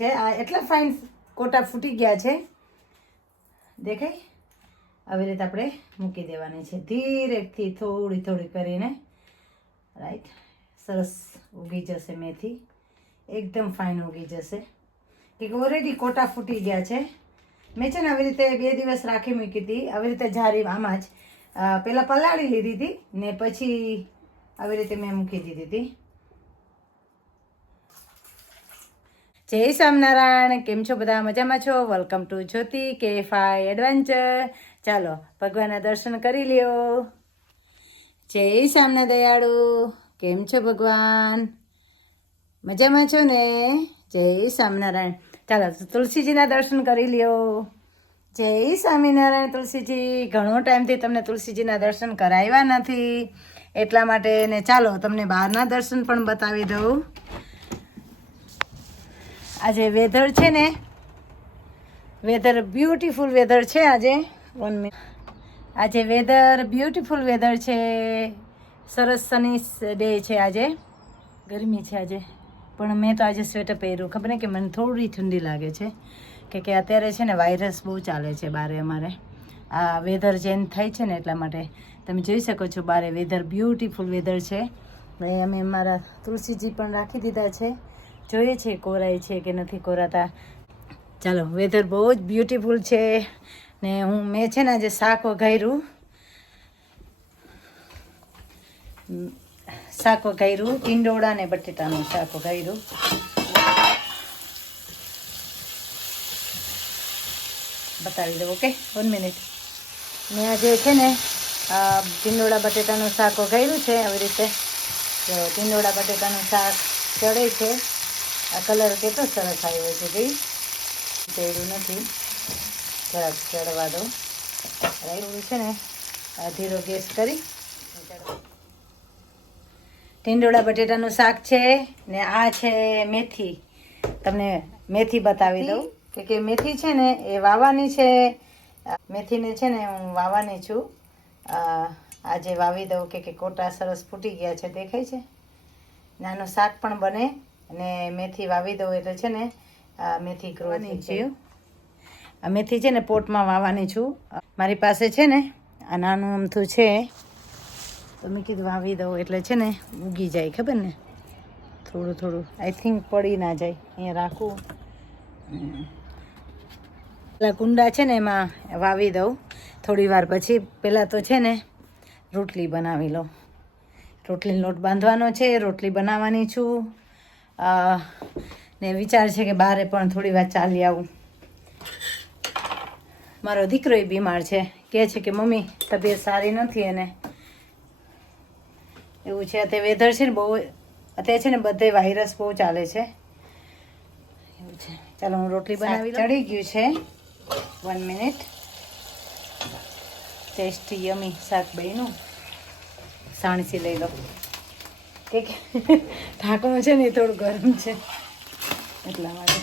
છે? આ એટલા ફાઇન કોટા ફૂટી ગયા છે. દેખાય? આવી રીતે આપણે મૂકી દેવાની છે. ધીરેથી થોડી થોડી કરીને. રાઈટ સરસ ઉગી જશે મેથી. એકદમ ફાઇન ઉગી જશે. કે ઓલરેડી કોટા ફૂટી ગયા છે. મેં છે ને આવી રીતે બે દિવસ રાખી મૂકી હતી. આવી રીતે જારી આમાં જ પહેલાં પલાળી લીધી હતી ને પછી આવી રીતે મેં મૂકી દીધી હતી. જય સ્વામિનારાયણ, કેમ છો બધા? મજામાં છો? વેલકમ ટુ જ્યોતિ કે ફાઈ એડવેન્ચર ચાલો, ભગવાનના દર્શન કરી લ્યો. જય સામને દયાળુ. કેમ છો ભગવાન? મજામાં છો ને? જય સ્વામિનારાયણ. ચાલો તુલસીજીના દર્શન કરી લ્યો. જય સ્વામિનારાયણ તુલસીજી. ઘણો ટાઈમથી તમને તુલસીજીના દર્શન કરાવ્યા નથી. એટલા માટે ને ચાલો, તમને બહારના દર્શન પણ બતાવી દઉં. આજે વેધર છે ને વેધર બ્યુટીફુલ વેધર છે આજે વન આજે વેધર બ્યુટીફુલ વેધર છે, સરસ સની ડે છે આજે, ગરમી છે આજે. પણ મેં તો આજે સ્વેટર પહેર્યું. ખબર ને કે મને થોડી ઠંડી લાગે છે, કે કે અત્યારે છે ને વાયરસ બહુ ચાલે છે બારે અમારે. આ વેધર ચેન્જ થાય છે ને એટલા માટે. તમે જોઈ શકો છો બારે વેધર બ્યુટીફુલ વેધર છે. અમે મારા તુલસીજી પણ રાખી દીધા છે. જોઈએ છે, કોરાય છે કે નથી કોરાતા. ચાલો વેધર બહુ જ બ્યુટીફુલ છે. ને હું, મેં છે ને આજે શાક વઘાર્યું. શાક વઘાર્યું, ટીંડોળા ને બટેટાનું શાક વઘાર્યું. બતાવી દઉં, ઓકે? વન મિનિટ મેં આજે છે ને ટીંડોળા બટેટાનું શાક વઘાર્યું છે, આવી રીતે. ટીંડોળા બટેટાનું શાક ચડે છે. આ કલર કેટલો સરસ આવ્યો છે ભાઈ? ચડ્યું નથી. જરાક ચડવા દઉં રહ્યું છે ને? ધીરો ગેસ કરી. ટીંડોળા બટેટાનું શાક છે ને આ છે મેથી. તમને મેથી બતાવી દઉં. કે કે મેથી છે ને, એ વાવવાની છે. મેથીને છે ને, હું વાવવાની છું. આજે વાવી દઉં કે કોટા સરસ ફૂટી ગયા છે. દેખાય છે? નાનું શાક પણ બને. અને મેથી વાવી દઉં એટલે છે ને આ મેથી ગ્રો છે. આ મેથી છે ને પોટમાં વાવવાની છું. મારી પાસે છે ને આ નાનું અમથું છે. તો મેં કીધું વાવી દઉં એટલે છે ને ઉગી જાય ખબર ને? થોડું થોડું. આઈ થિંક પડી ના જાય. અહીંયા રાખું. પેલા કુંડા છે ને એમાં વાવી દઉં. થોડી વાર પછી પહેલાં તો છે ને રોટલી બનાવી લઉં. રોટલીનો લોટ બાંધવાનો છે રોટલી બનાવવાની છું. ને વિચાર છે કે બારે પણ થોડી વાર ચાલી આવું. મારો દીકરો એ બીમાર છે. કહે છે કે મમ્મી તબિયત સારી નથી એને એવું છે. અત્યારે વેધર છે ને બહુ અત્યારે છે ને બધે વાયરસ બહુ ચાલે છે. એવું છે. ચાલો હું રોટલી બનાવી ચડી ગયું છે. વન મિનિટ ટેસ્ટી યમી શાક બન્યું સાણસી લઈ લો કે ઢાંકણું છે ને એ થોડું ગરમ છે. એટલા માટે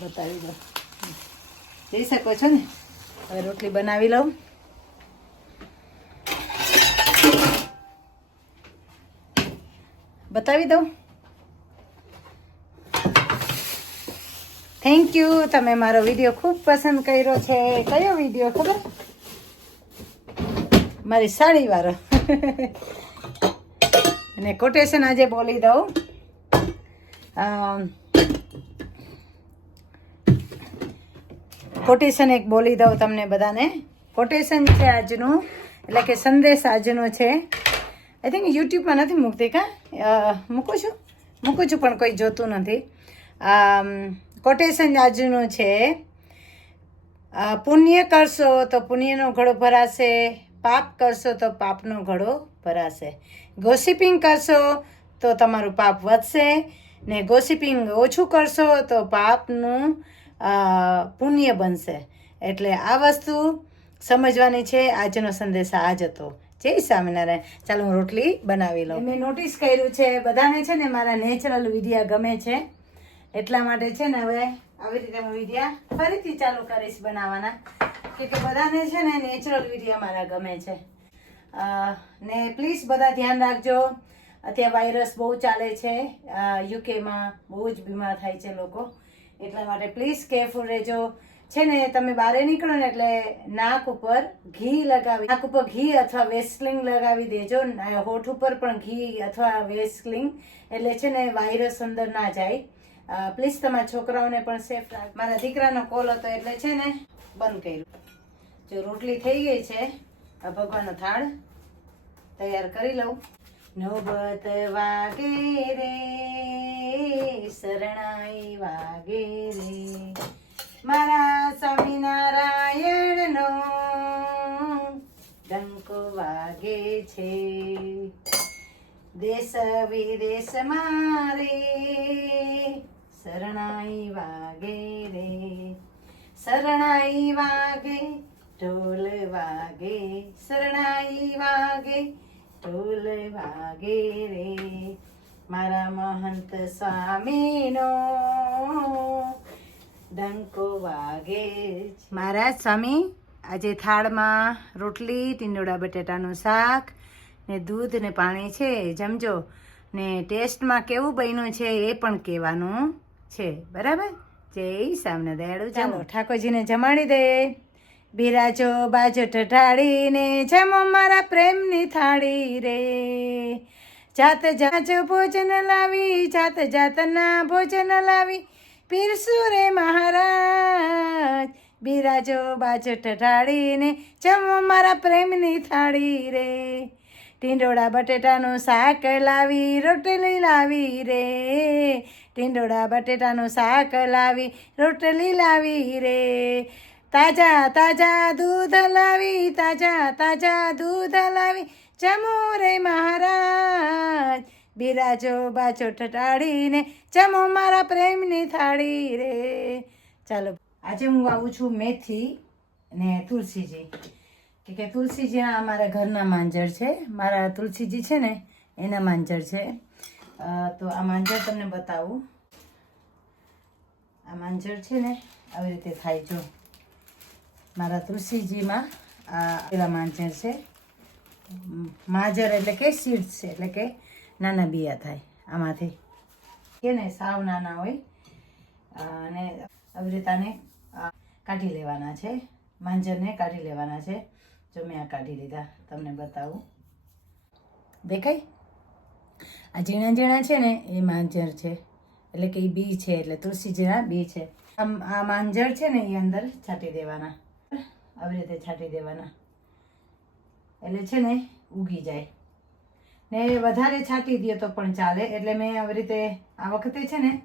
બતાવી દો જઈ શકો છો ને? હવે રોટલી બનાવી લઉં. બતાવી દઉં. થેન્ક યુ તમે મારો વીડિયો ખૂબ પસંદ કર્યો છે. કયો વીડિયો ખબર? મારી સાડીવાળો અને કોટેશન આજે બોલી દઉં. કોટેશન એક બોલી દઉં તમને બધાને. કોટેશન છે આજનું, એટલે કે સંદેશ આજનો છે. આઈ થિંક યુટ્યુબમાં નથી મૂકતી કાં? મૂકું છું. મૂકું છું, પણ કોઈ જોતું નથી. કોટેશન આજનું છે પુણ્ય કરશો તો પુણ્યનો ઘડો ભરાશે. પાપ કરશો તો પાપનો ઘડો ભરાશે. ગોસિપિંગ કરશો તો તમારું પાપ વધશે ને ગોસિપિંગ ઓછું કરશો તો પાપનું પુણ્ય બનશે. એટલે આ વસ્તુ સમજવાની છે આજનો સંદેશ આ જ હતો. જય સ્વામિનારાયણ. ચાલો હું રોટલી બનાવી લઉં. મેં નોટિસ કર્યું છે. બધાને છે ને મારા નેચરલ વિડીયા ગમે છે. એટલા માટે છે ને હવે આવી રીતે હું વિડીયા ફરીથી ચાલુ કરીશ બનાવવાના. કે કે બધાને છે ને નેચરલ વિડીયા મારા ગમે છે. ને પ્લીઝ બધા ધ્યાન રાખજો. અત્યારે વાયરસ બહુ ચાલે છે. યુકેમાં બહુ જ બીમાર થાય છે લોકો. એટલા માટે પ્લીઝ કેરફુલ રહેજો. છે ને તમે બહાર નીકળો ને એટલે નાક ઉપર ઘી લગાવી, નાક ઉપર ઘી અથવા વેસ્લિંગ લગાવી દેજો. હોઠ ઉપર પણ ઘી અથવા વેસ્લિંગ એટલે છે ને વાયરસ અંદર ના જાય. પ્લીઝ તમારા છોકરાઓને પણ સેફ રાખ મારા દીકરાનો કોલ હતો એટલે છે ને બંધ કર્યું. જો રોટલી થઈ ગઈ છે ભગવાનનો થાળ તૈયાર કરી લઉં. નોબત વાગે રે, શરણાઈ વાગે રે. મારા સ્વામિનારાયણનો ડંકો વાગે છે. દેશ વિદેશ મારે શરણાઈ વાગે રે શરણાઈ વાગે ઢોલ વાગે શરણાઈ વાગે ઢોલ વાગે રે મારા મહંત સ્વામીનો ડંકો વાગે મહારાજ સ્વામી આજે થાળમાં રોટલી, ટીંડોળા, બટેટાનું શાક ને દૂધ ને પાણી છે, જમજો. ને ટેસ્ટમાં કેવું બન્યું છે એ પણ કહેવાનું. છે, બરાબર? જય સામના દયાળુ ચાલો, ઠાકોરજીને જમાડી દે. બિરાજો બાજો ઠઠાડીને જમો મારા પ્રેમની થાળી રે. જાત જાત ભોજન લાવી, જાત જાતના ભોજન લાવી, પીરસુ રે મહારાજ. બિરાજો બાજો ઠઠાડીને જમો મારા પ્રેમની થાળી રે. ટીંડોળા બટેટાનું શાક લાવી, રોટલી લાવી રે. ટીંડોળા બટેટાનું શાક લાવી, રોટલી લાવી રે. તાજા તાજા દૂધ લાવી, તાજા તાજા દૂધ લાવી. ચમો રે મહારાજ. બિરાજો બાજો ઠટાડીને, જમો મારા પ્રેમની થાળી રે. ચાલો, આજે હું આવું છું મેથી ને તુલસીજી. કે કે તુલસીજી આ અમારા ઘરના માંજર છે. મારા તુલસીજી છે ને, એના માંજર છે. તો આ માંજર તમને બતાવું. આ માંજર છે ને, આવી રીતે થાય જો. મારા તુલસીજીમાં આ પેલા માંજર છે. માંજર એટલે કે સીડ્સ છે, એટલે કે નાના બિયા થાય આમાંથી. કે ને સાવ નાના હોય. અને આવી રીતે આને કાઢી લેવાના છે. માંજરને કાઢી લેવાના છે. જો મેં આ કાઢી લીધા, તમને બતાવું. દેખાય? આ ઝીણા ઝીણા છે ને, એ માંજર છે. એટલે કે એ બી છે, એટલે તુલસી ઝીણા બી છે. આમ, આ માંજર છે ને, એ અંદર છાંટી દેવાના. આવી રીતે છાંટી દેવાના. એટલે છે ને, ઉગી જાય. ને વધારે છાંટી દે તો પણ ચાલે. એટલે મેં આવી રીતે, આ વખતે છે ને,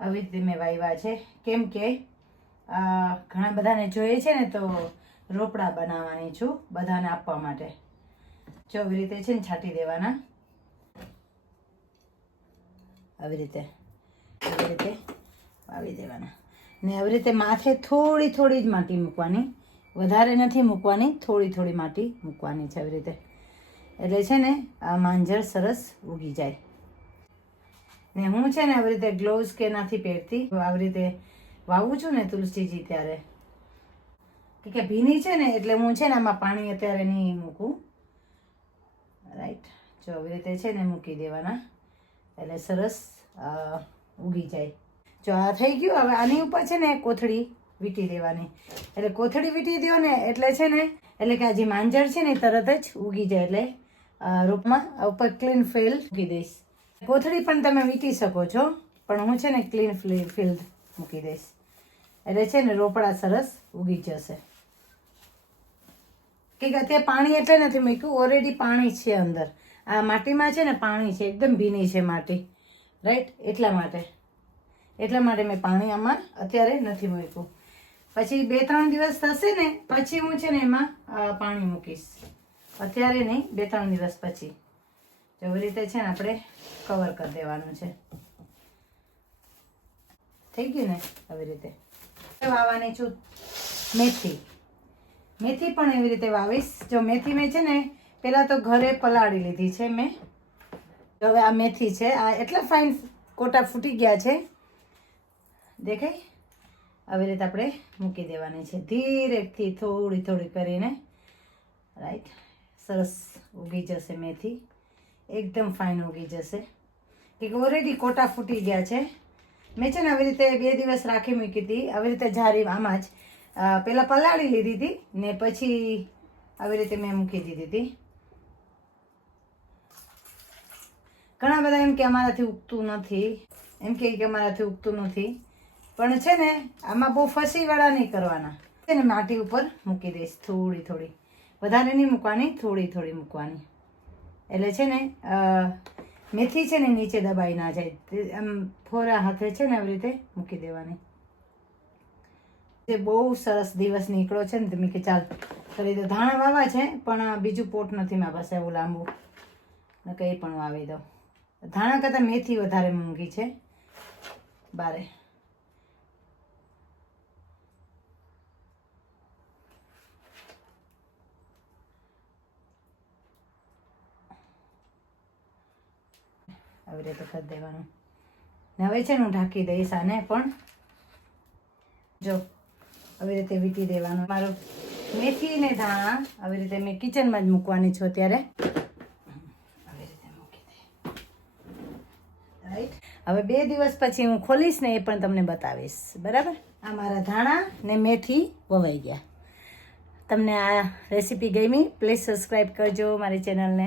આવી રીતે મેં વાવ્યા છે. કેમ કે ઘણા બધાને જોઈએ છે ને, તો રોપડા બનાવવાની છું બધાને આપવા માટે. જો આવી રીતે છે ને, છાંટી દેવાના. આવી રીતે આવી રીતે વાવી દેવાના. ને આવી રીતે માથે થોડી થોડી જ માટી મૂકવાની. વધારે નથી મૂકવાની, થોડી થોડી માટી મૂકવાની છે આવી રીતે. એટલે છે ને, આ માંજર સરસ ઉગી જાય. ને હું છે ને આવી રીતે ગ્લોવ્સ કે નથી પહેરતી, આવી રીતે વાવું છું ને તુલસીજી ત્યારે. કે ભીની છે ને, એટલે હું છે ને આમાં પાણી અત્યારે નહીં મૂકું. રાઈટ જો આવી રીતે છે ને મૂકી દેવાના. એટલે સરસ ઉગી જાય. જો આ થઈ ગયું, હવે આની ઉપર છે ને કોથળી વીટી દેવાની. એટલે કોથળી વીટી દો ને, એટલે છે ને, એટલે કે આ જે માંજર છે ને તરત જ ઉગી જાય. એટલે રૂપમાં ઉપર ક્લીન ફિલ મૂકી દઈશ. કોથળી પણ તમે વીટી શકો છો, પણ હું છે ને ક્લીન ફિલ્ડ મૂકી દઈશ. એટલે છે ને રોપડા સરસ ઉગી જશે. કે અત્યારે પાણી એટલે નથી મૂક્યું ઓલરેડી પાણી છે અંદર. આ માટીમાં છે ને પાણી છે, એકદમ ભીની છે માટી. રાઈટ એટલા માટે. એટલા માટે મેં પાણી આમાં અત્યારે નથી મૂક્યું. પછી બે ત્રણ દિવસ થશે ને, પછી હું છે ને એમાં પાણી મૂકીશ. અત્યારે નહીં, બે ત્રણ દિવસ પછી. એવી રીતે છે ને આપણે કવર કરી દેવાનું છે. થઈ ગયું ને, આવી રીતે. વાવવાની છું મેથી. મેથી પણ એવી રીતે વાવીશ. જો મેથી મેં છે ને પહેલાં તો ઘરે પલાળી લીધી છે મેં. હવે આ મેથી છે. આ એટલા ફાઇન કોટા ફૂટી ગયા છે. દેખાય? આવી રીતે આપણે મૂકી દેવાની છે. ધીરેથી થોડી થોડી કરીને. રાઈટ સરસ ઉગી જશે મેથી. એકદમ ફાઇન ઉગી જશે. કે ઓલરેડી કોટા ફૂટી ગયા છે. મેં છે ને આવી રીતે બે દિવસ રાખી મૂકી હતી. આવી રીતે જારી આમાં જ પહેલાં પલાળી લીધી હતી ને પછી આવી રીતે મેં મૂકી દીધી હતી. ઘણા બધા એમ કે અમારાથી ઉગતું નથી, એમ કે અમારાથી ઉગતું નથી. પણ છે ને, આમાં બહુ ફસીવાળા નહીં કરવાના. છે માટી ઉપર મૂકી દઈશ, થોડી થોડી. વધારે નહીં મૂકવાની, થોડી થોડી મૂકવાની. એટલે છે ને મેથી છે ને નીચે દબાઈ ના જાય. આમ ફોરા હાથે છે ને, આવી રીતે મૂકી દેવાની. તે બહુ સરસ દિવસ નીકળ્યો છે ને, તમે કે ચાલ કરી દો ધાણા વાવા છે, પણ બીજું પોટ નથી મારા પાસે, એવું લાંબુ. કંઈ પણ વાવી દઉં. ધાણા કરતાં મેથી વધારે મોંઘી છે. બારે. આવી રીતે કરી દેવાનું. ને હવે છે ને હું ઢાંકી દઈશ આને પણ. જો, આવી રીતે વીટી દેવાનું. મારું મેથી ને ધાણા આવી રીતે મેં કિચનમાં જ મૂકવાની છું અત્યારે આવી રીતે મૂકી દે રાઈટ હવે બે દિવસ પછી હું ખોલીશ ને એ પણ તમને બતાવીશ. બરાબર? આ મારા ધાણા ને મેથી વવાઈ ગયા. તમને આ રેસીપી ગમી પ્લીઝ સબસ્ક્રાઈબ કરજો મારી ચેનલને